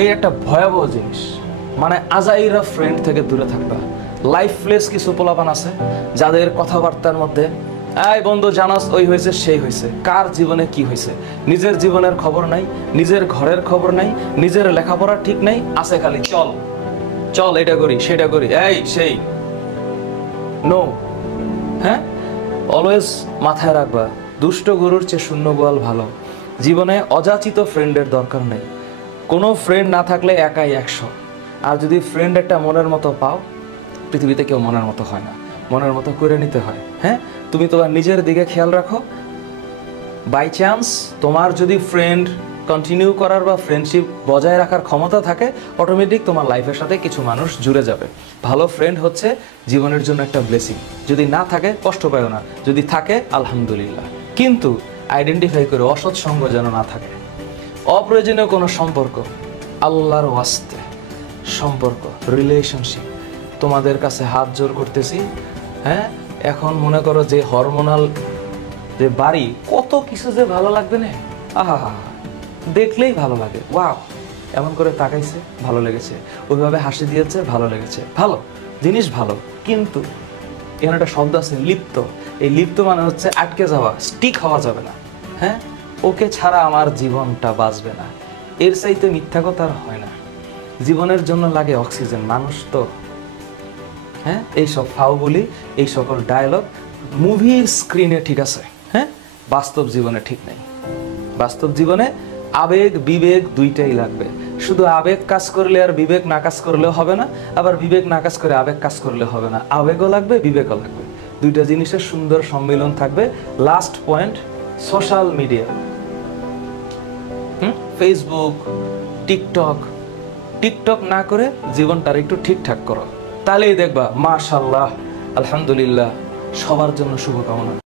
এই একটা ভয়াবহ জিনিস। মানে আজাইরা ফ্রেন্ড থেকে দূরে থাকবা। লাইফলেস কিছু পোলাপান আছে যাদের কথাবার্তার মধ্যে এই বন্ধু জানাস ওই হয়েছে সেই হয়েছে, কার জীবনে কি হয়েছে, নিজের জীবনের খবর নাই, নিজের ঘরের খবর নাই, নিজের লেখাপড়া ঠিক নাই, আছে খালি চল চল এটা করি সেটা করি এই সেই। নো, হ্যাঁ, অলওয়েজ মাথায় রাখবা দুষ্ট গরুর চেয়ে শূন্য গোয়াল ভালো। জীবনে অযাচিত ফ্রেন্ডের দরকার নেই। কোনো ফ্রেন্ড না থাকলে একাই 100। আর যদি ফ্রেন্ড একটা মনের মতো পাও, পৃথিবীতে কেউ মনের মতো হয় না, মনের মতো করে নিতে হয়। হ্যাঁ, তুমি তোমার নিজের দিকে খেয়াল রাখো। বাই চান্স তোমার যদি ফ্রেন্ড কন্টিনিউ করার বা ফ্রেন্ডশিপ বজায় রাখার ক্ষমতা থাকে, অটোমেটিক তোমার লাইফের সাথে কিছু মানুষ জুড়ে যাবে। ভালো ফ্রেন্ড হচ্ছে জীবনের জন্য একটা ব্লেসিং। যদি না থাকে কষ্ট পাও না, যদি থাকে আলহামদুলিল্লাহ। কিন্তু আইডেন্টিফাই করে অসৎ সঙ্গ যেন না থাকে। অপ্রয়োজনীয় কোনো সম্পর্ক, আল্লাহর ওয়াস্তে সম্পর্ক, রিলেশনশিপ, তোমাদের কাছে হাত জোর করতেছি। হ্যাঁ, এখন মনে করো যে হরমোনাল যে বাড়ি, কত কিছু যে ভালো লাগবে না, আহা হা, দেখলেই ভালো লাগে। ওয়াও, এমন করে তাকাইছে ভালো লেগেছে, ওইভাবে হাসি দিয়েছে ভালো লেগেছে, ভালো জিনিস ভালো। কিন্তু এখানে একটা শব্দ আছে লিপ্ত। এই লিপ্ত মানে হচ্ছে আটকে যাওয়া, স্টিক হওয়া যাবে না। হ্যাঁ, ওকে ছাড়া আমার জীবনটা বাঁচবে না, এর চাইতে মিথ্যা কথা আর হয় না। জীবনের জন্য লাগে অক্সিজেন, মানুষ তো। হ্যাঁ, এইসব ফাও বলি, এই সকল ডায়লগ মুভির স্ক্রিনে ঠিক আছে, হ্যাঁ, বাস্তব জীবনে ঠিক নেই। বাস্তব জীবনে আবেগ বিবেক দুইটাই লাগবে। শুধু আবেগ কাজ করলে আর বিবেক না কাজ করলেও হবে না, আবার বিবেক না কাজ করে আবেগ কাজ করলে হবে না। আবেগও লাগবে, বিবেকও লাগবে, দুইটা জিনিসের সুন্দর সম্মিলন থাকবে। Last point, social media, Facebook, TikTok না করে জীবনটার একটু ঠিকঠাক করো, তাহলেই দেখবা মাশাআল্লাহ আলহামদুলিল্লাহ। সবার জন্য শুভকামনা।